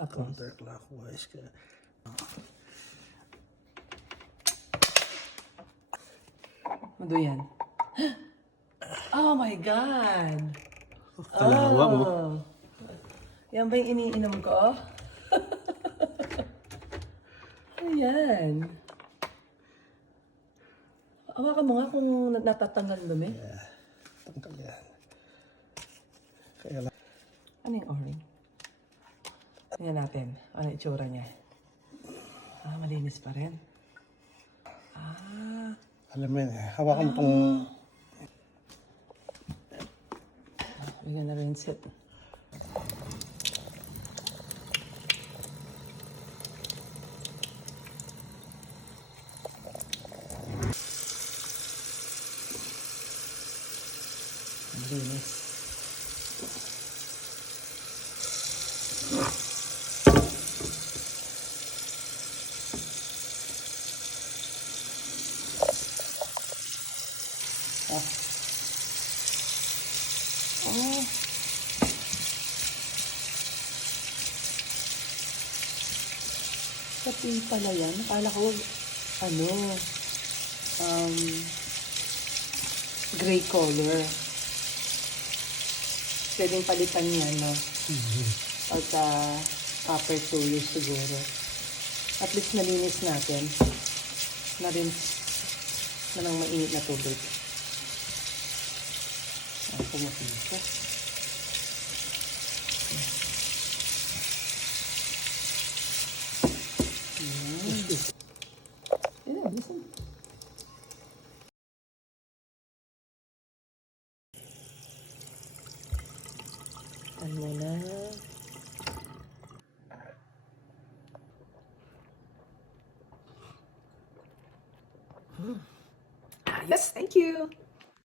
Tapos, counterclockwise. Kaya, ano yan? Oh my God! kalawa mo. Oh. Yan ba yung iniinom ko? Ayan. Hawakan mo nga kung natatanggal dumi. Tangkal yan. Kaya lang. Ano yung orange? Tingnan natin. Ano yung itsura niya? Ah, malinis pa rin. Ah. Alam mo yun, hawakan mo itong... We're gonna rinse it. Malinis. Oh. Oh. Kapi pala yan. Akala ko, gray color. Pwedeng palitan yan, no? Pagka after 2 years siguro. At least nalinis natin. Na-rinse na ng mainit na tubig. Ang pumapito. Yeah, listen. Ano na? Yes, thank you.